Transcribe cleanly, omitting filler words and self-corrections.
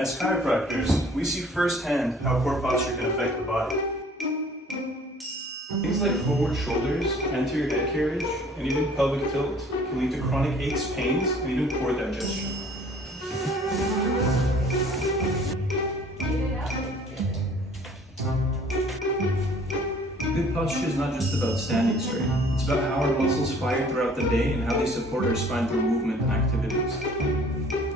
As chiropractors, we see firsthand how poor posture can affect the body. Things like forward shoulders, anterior head carriage, and even pelvic tilt can lead to chronic aches, pains, and even poor digestion. Good posture is not just about standing straight. It's about how our muscles fire throughout the day and how they support our spine through movement and activities.